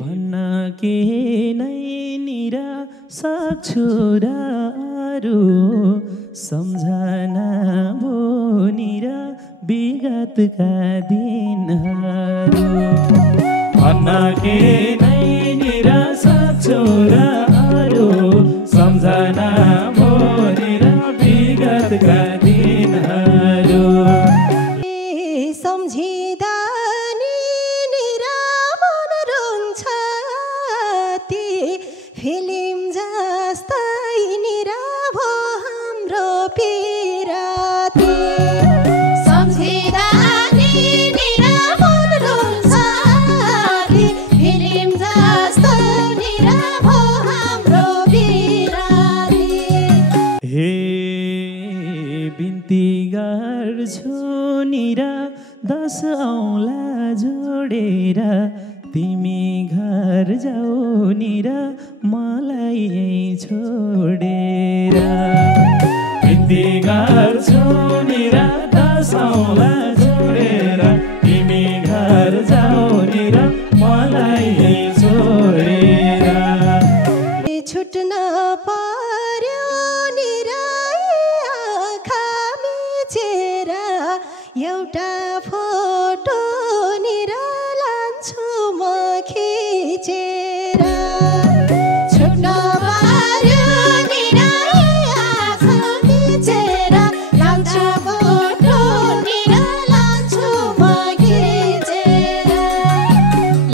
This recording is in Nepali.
भन्न के नै निरा सक्छु र अरू सम्झना भोनिर विगतका दिनहरू भन्न के नै निरा सक्छु र अरू सम्झना भोनिर विगतका दिनहरू सम्झिँदा नि निरा मन रुन्छ ती फिल्म जस्तै निरा भो हाम्रो पिराती सम्झिँदा नि निरा मन रुन्छ ती फिल्म जस्तै निरा भो हाम्रो पिराती हे बिन्ती गर्छु निरा 10 औँला जोडेर तिमी घर जाऊ निरा मलाई छोडेर बिन्ती गर्छु निरा 10 औँला जोडेर तिमी घर जाऊ निरा मलाई छोडेर छुट्न पर्यो निरा आँखा मिचेर एउटा